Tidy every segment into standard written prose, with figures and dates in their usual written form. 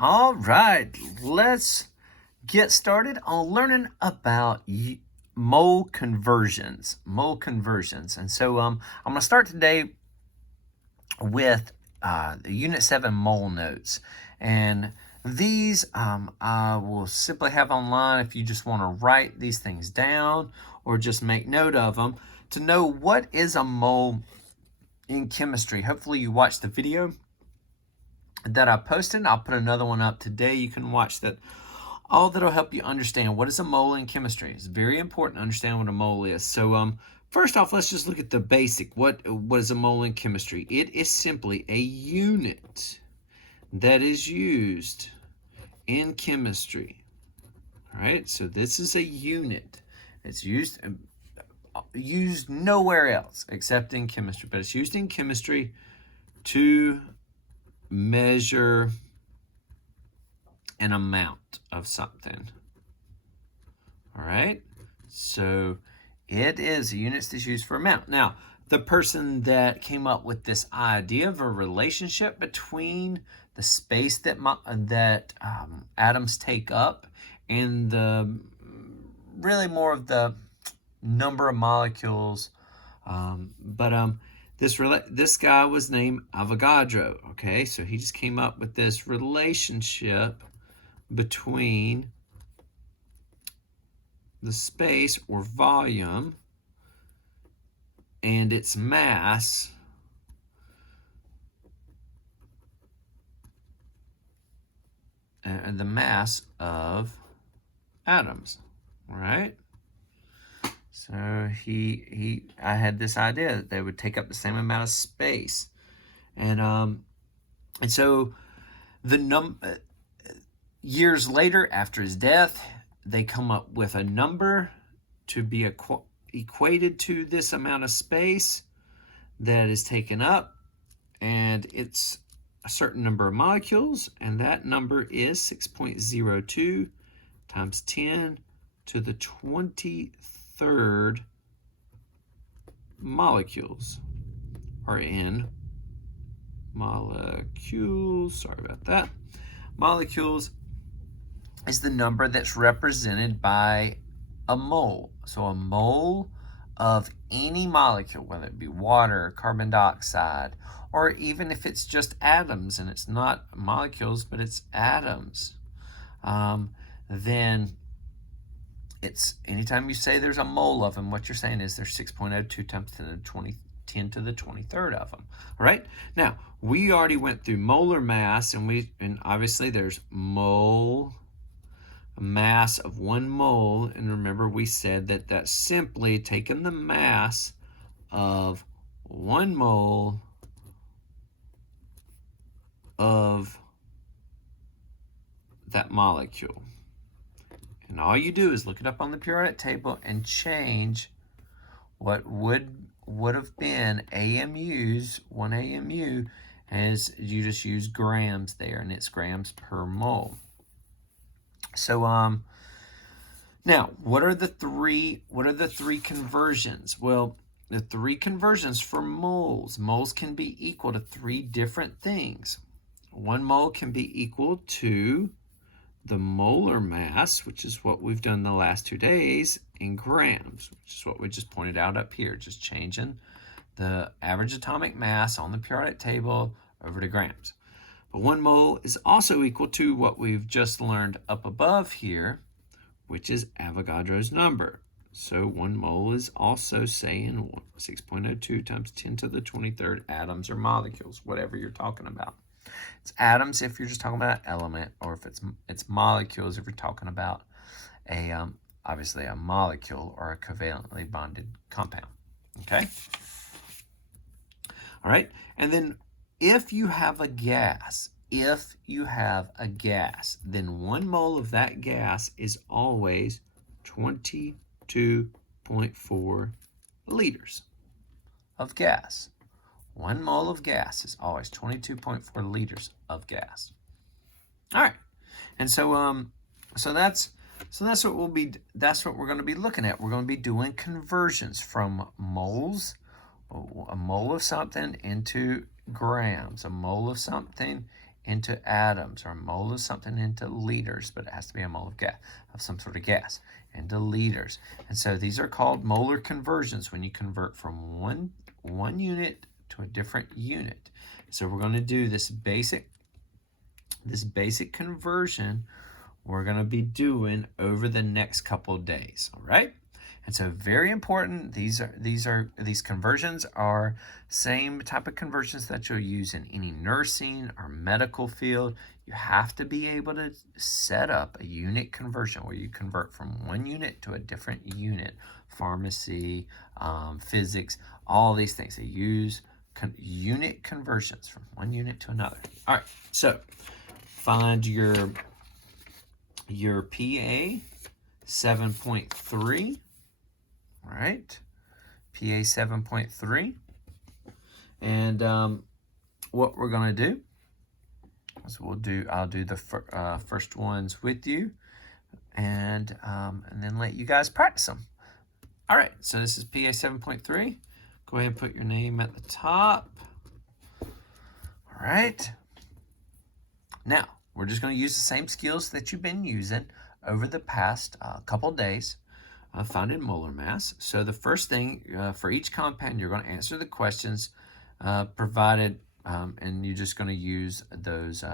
All right, let's get started on learning about mole conversions. And so I'm going to start today with the Unit 7 mole notes. And these I will simply have online if you just want to write these things down or just make note of them to know what is a mole in chemistry. Hopefully you watched the video that I posted. I'll put another one up today. You can watch that. All that'll help you understand what is a mole in chemistry. It's very important to understand what a mole is. So first off, let's just look at the basic. What is a mole in chemistry? It is simply a unit that is used in chemistry. All right, so this is a unit. It's used nowhere else except in chemistry, but it's used in chemistry to measure an amount of something. All right, so it is a unit that's used for amount. Now, the person that came up with this idea of a relationship between the space that atoms take up and the really more of the number of molecules, this guy was named Avogadro. Okay, so he just came up with this relationship between the space or volume and its mass and the mass of atoms. All right, so I had this idea that they would take up the same amount of space, and so years later, after his death, they come up with a number to be equated to this amount of space that is taken up, and it's a certain number of molecules, and that number is 6.02 times 10 to the 23rd molecules, or in molecules, sorry about that. Molecules is the number that's represented by a mole. So a mole of any molecule, whether it be water, carbon dioxide, or even if it's just atoms and it's not molecules, but it's atoms, then it's anytime you say there's a mole of them, what you're saying is there's 6.02 times 10 to the 23rd of them. All right. Now we already went through molar mass, and obviously there's mole mass of 1 mole, and remember we said that that's simply taking the mass of 1 mole of that molecule. And all you do is look it up on the periodic table and change what would have been AMUs, 1 AMU, as you just use grams there, and it's grams per mole. So now what are the three conversions? Well, the 3 conversions for moles. Moles can be equal to 3 different things. 1 mole can be equal to the molar mass, which is what we've done the last 2 days, in grams, which is what we just pointed out up here, just changing the average atomic mass on the periodic table over to grams. But 1 mole is also equal to what we've just learned up above here, which is Avogadro's number. So 1 mole is also saying 6.02 times 10 to the 23rd atoms or molecules, whatever you're talking about. It's atoms if you're just talking about an element, or if it's molecules if you're talking about obviously a molecule or a covalently bonded compound. Okay? All right, and then if you have a gas, then 1 mole of that gas is always 22.4 liters of gas. 1 mole of gas is always 22.4 liters of gas. All right, and so that's what we're going to be looking at. We're going to be doing conversions from moles, a mole of something, into grams, a mole of something into atoms, or a mole of something into liters, but it has to be a mole of gas, of some sort of gas, into liters. And so these are called molar conversions, when you convert from one unit to a different unit. So we're going to do this basic conversion we're going to be doing over the next couple of days, all right? And so very important, these conversions are same type of conversions that you'll use in any nursing or medical field. You have to be able to set up a unit conversion where you convert from one unit to a different unit. Pharmacy, physics, all these things. They use unit conversions from one unit to another. All right, so find your PA 7.3. All right, PA 7.3. And what we're going to do is I'll do the first ones with you, and then let you guys practice them. All right, so this is PA 7.3. Go ahead and put your name at the top. All right. Now, we're just going to use the same skills that you've been using over the past couple days. Found in molar mass. So the first thing, for each compound, you're going to answer the questions provided, and you're just going to use those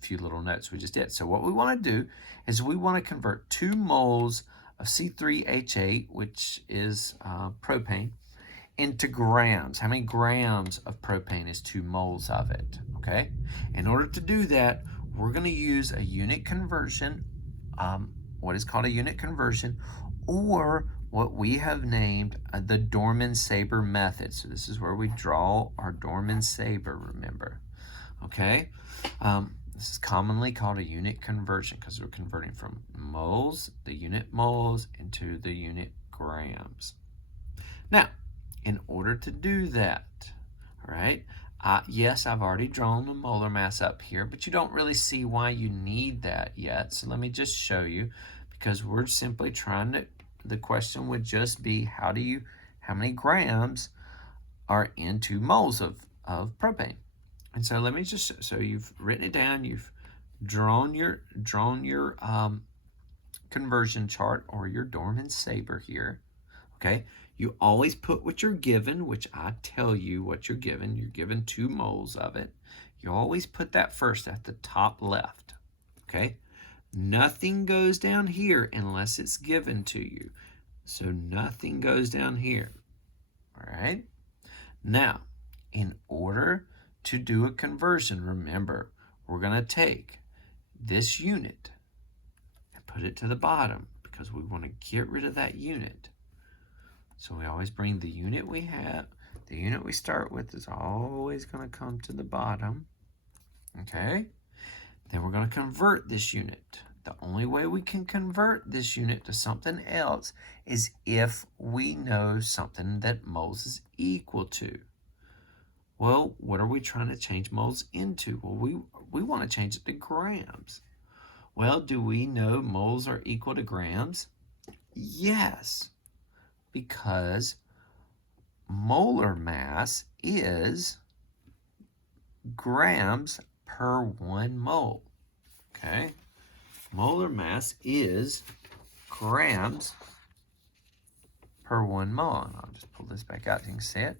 few little notes we just did. So what we want to do is we want to convert 2 moles of C3H8, which is propane, into grams. How many grams of propane is 2 moles of it? Okay. In order to do that, we're going to use a unit conversion, what is called a unit conversion, or what we have named the Dorman-Saber method. So this is where we draw our Dorman-Saber, remember. Okay? This is commonly called a unit conversion because we're converting from moles, the unit moles, into the unit grams. Now, in order to do that, all right, yes, I've already drawn the molar mass up here, but you don't really see why you need that yet. So let me just show you, because we're simply trying to, the question would just be, how many grams are in 2 moles of propane? And so let me just, so you've written it down, you've drawn your conversion chart, or your Dorman-Saber here, okay? You always put what you're given, which I tell you what you're given. You're given 2 moles of it. You always put that first at the top left, okay? Nothing goes down here unless it's given to you. So nothing goes down here, all right? Now, in order to do a conversion, remember, we're going to take this unit and put it to the bottom because we want to get rid of that unit. So we always bring the unit we have, the unit we start with is always going to come to the bottom, okay? Then we're going to convert this unit. The only way we can convert this unit to something else is if we know something that moles is equal to. Well, what are we trying to change moles into? Well, we want to change it to grams. Well, do we know moles are equal to grams? Yes, because molar mass is grams per 1 mole, okay? Molar mass is grams per 1 mole. And I'll just pull this back out so you can see it.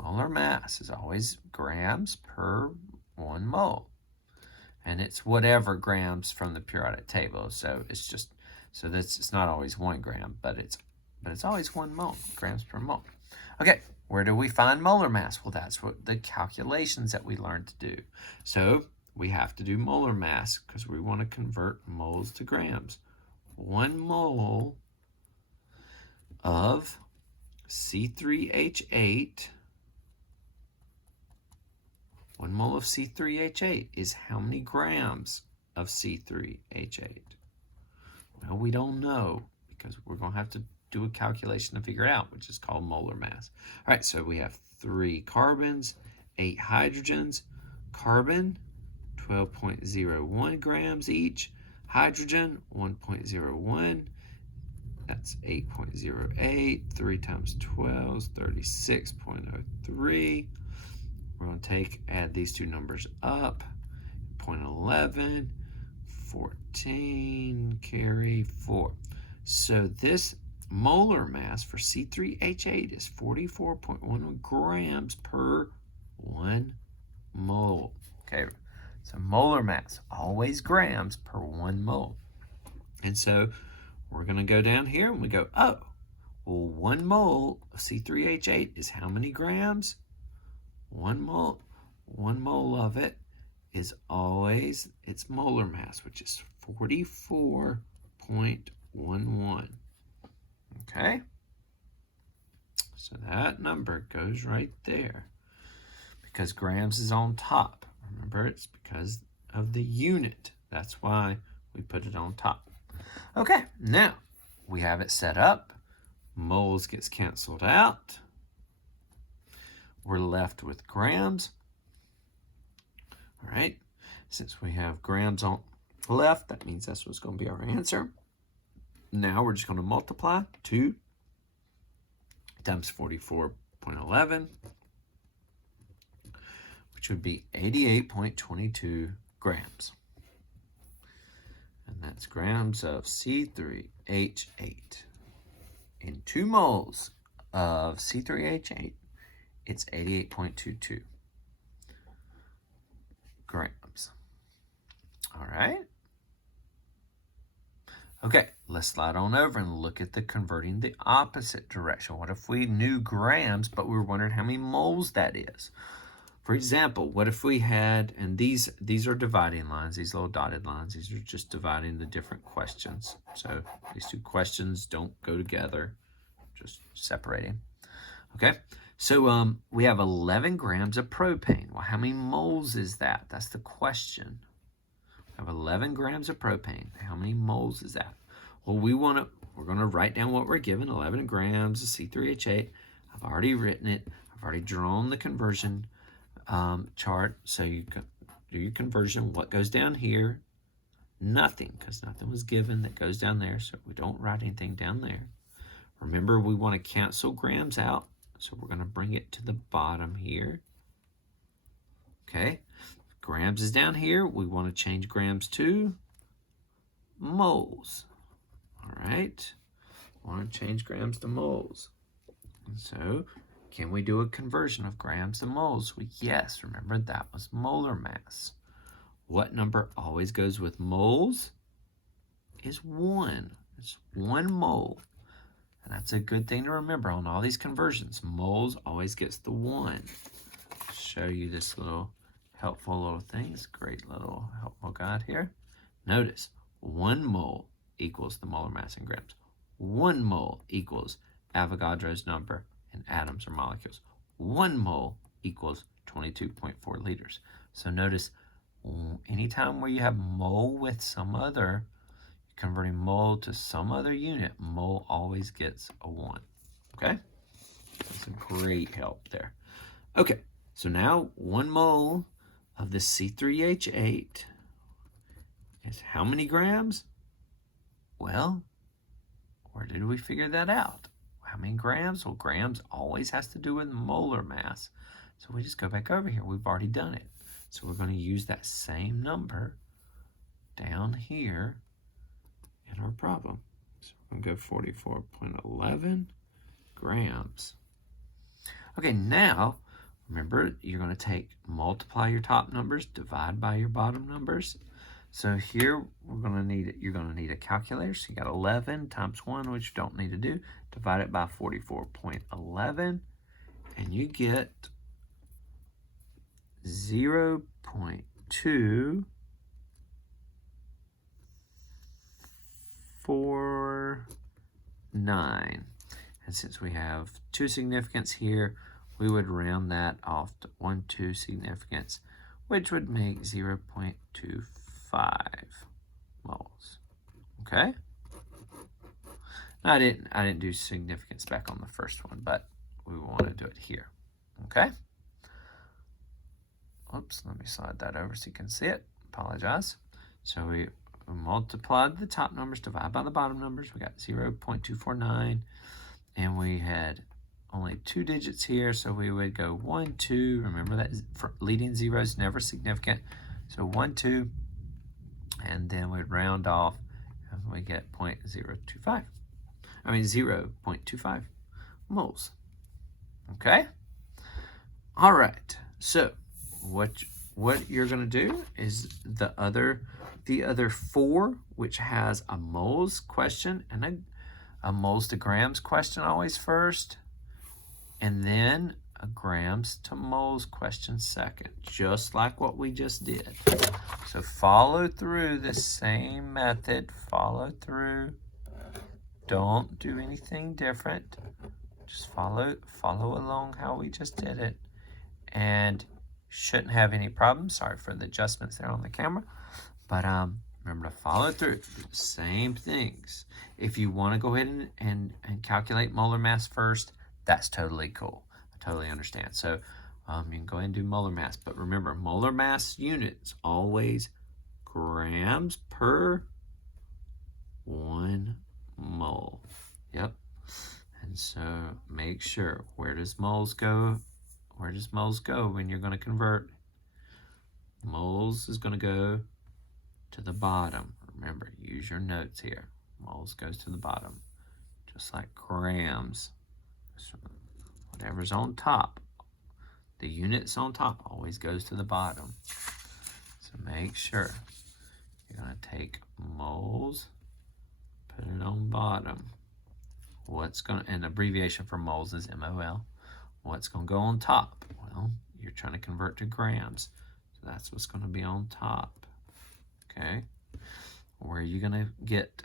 Molar mass is always grams per 1 mole. And it's whatever grams from the periodic table. So it's just, so that's, it's not always 1 gram, but it's always 1 mole, grams per mole. Okay, where do we find molar mass? Well, that's what the calculations that we learned to do. So we have to do molar mass because we want to convert moles to grams. 1 mole of C3H8, 1 mole of C3H8 is how many grams of C3H8? Well, we don't know because we're going to have to do a calculation to figure it out, which is called molar mass. All right, so we have 3 carbons, 8 hydrogens. Carbon, 12.01 grams each. Hydrogen, 1.01. That's 8.08. 3 times 12 is 36.03. We're going to add these 2 numbers up. 11, 14, carry 4. So this molar mass for C3H8 is 44.1 grams per 1 mole. Okay, so molar mass, always grams per 1 mole. And so we're going to go down here and we go, oh, well, 1 mole of C3H8 is how many grams? 1 mole of it is always its molar mass, which is 44.11. Okay? So that number goes right there. Because grams is on top. Remember, it's because of the unit. That's why we put it on top. Okay, now we have it set up. Moles gets canceled out. We're left with grams. All right, since we have grams on the left, that means that's what's going to be our answer. Now we're just going to multiply 2 times 44.11, which would be 88.22 grams. And that's grams of C3H8. In 2 moles of C3H8, it's 88.22 grams. All right. Okay, let's slide on over and look at the converting the opposite direction. What if we knew grams, but we were wondering how many moles that is? For example, what if we had, and these are dividing lines, these little dotted lines, these are just dividing the different questions. So these 2 questions don't go together, just separating. Okay, so we have 11 grams of propane. Well, how many moles is that? That's the question. We have 11 grams of propane. How many moles is that? Well, we're going to write down what we're given, 11 grams of C3H8. I've already written it. I've already drawn the conversion chart. So you can do your conversion. What goes down here? Nothing, because nothing was given that goes down there. So we don't write anything down there. Remember, we want to cancel grams out. So we're going to bring it to the bottom here. Okay. Grams is down here. We want to change grams to moles. All right. We want to change grams to moles. And so, can we do a conversion of grams to moles? Well, yes. Remember, that was molar mass. What number always goes with moles? Is 1. It's 1 mole. And that's a good thing to remember on all these conversions. Moles always gets the 1. Show you this little helpful little thing. It's a great little helpful guide here. Notice 1 mole equals the molar mass in grams. 1 mole equals Avogadro's number in atoms or molecules. 1 mole equals 22.4 liters. So notice anytime where you have mole with some other, converting mole to some other unit, mole always gets a 1. Okay? That's a great help there. Okay, so now 1 mole of the C3H8 is how many grams? Well, where did we figure that out? How many grams? Well, grams always has to do with molar mass. So we just go back over here. We've already done it. So we're going to use that same number down here in our problem. So we're going to go 44.11 grams. Okay, now, remember, you're going to multiply your top numbers, divide by your bottom numbers. So here, you're going to need a calculator. So you got 11 times 1, which you don't need to do. Divide it by 44.11, and you get 0.249. And since we have 2 significance here, we would round that off to 1, 2 significance, which would make 0.25 moles. Okay? I didn't do significance back on the first one, but we want to do it here. Okay? Oops, let me slide that over so you can see it. Apologize. So we multiplied the top numbers, divided by the bottom numbers. We got 0.249, and we had only 2 digits here, so we would go 1, 2. Remember that leading zero is never significant. So 1, 2, And then we round off and we get 0.025. I mean 0.25 moles. Okay? All right. So what you're going to do is the other 4, which has a moles question and a moles to grams question always first, and then a grams to moles question second, just like what we just did. So follow through the same method. Follow through. Don't do anything different. Just follow along how we just did it, and shouldn't have any problems. Sorry for the adjustments there on the camera, but remember to follow through. Do the same things. If you want to go ahead and calculate molar mass first, that's totally cool. I totally understand. So you can go ahead and do molar mass, but remember, molar mass units always grams per 1 mole. Yep. And so make sure, where does moles go? Where does moles go when you're going to convert? Moles is going to go to the bottom. Remember, use your notes here. Moles goes to the bottom, just like grams. So whatever's on top, the units on top always goes to the bottom. So make sure you're going to take moles, put it on bottom. An abbreviation for moles is MOL. What's going to go on top? Well, you're trying to convert to grams, so that's what's going to be on top. Okay, where are you going to get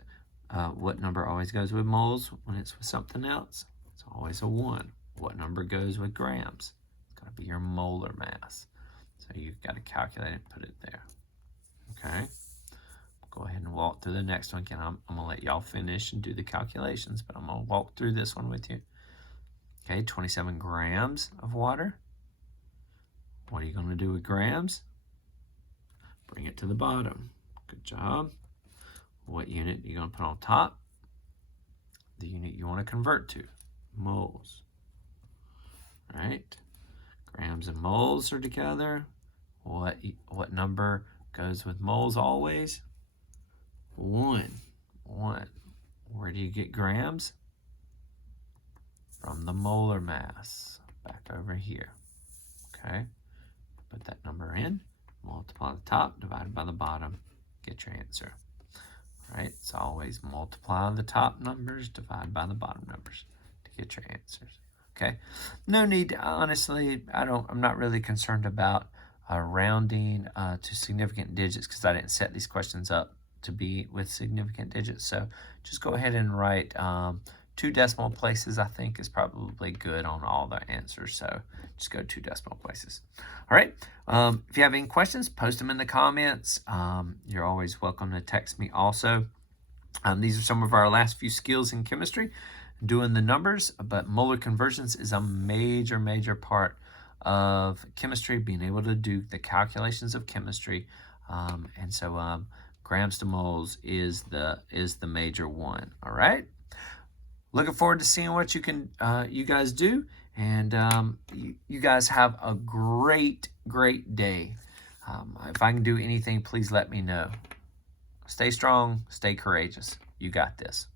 what number always goes with moles when it's with something else? It's always a 1. What number goes with grams? It's going to be your molar mass. So you've got to calculate it and put it there. Okay, go ahead and walk through the next one. Again, I'm going to let y'all finish and do the calculations, but I'm going to walk through this one with you. Okay, 27 grams of water. What are you going to do with grams? Bring it to the bottom. Good job. What unit are you going to put on top? The unit you want to convert to, moles. Right? Grams and moles are together. What number goes with moles always? 1. Where do you get grams? From the molar mass. Back over here. Okay? Put that number in. Multiply the top divided by the bottom. Get your answer. Right? It's always multiply the top numbers divided by the bottom numbers to get your answers. Okay? No need, honestly, I'm not really concerned about rounding to significant digits because I didn't set these questions up to be with significant digits. So just go ahead and write 2 decimal places, I think, is probably good on all the answers. So just go 2 decimal places. All right. If you have any questions, post them in the comments. You're always welcome to text me also. These are some of our last few skills in chemistry, doing the numbers, but molar conversions is a major, major part of chemistry, being able to do the calculations of chemistry. And so grams to moles is the major one. All right. Looking forward to seeing what you guys do, and you guys have a great day. If I can do anything, please let me know. Stay strong, stay courageous. You got this.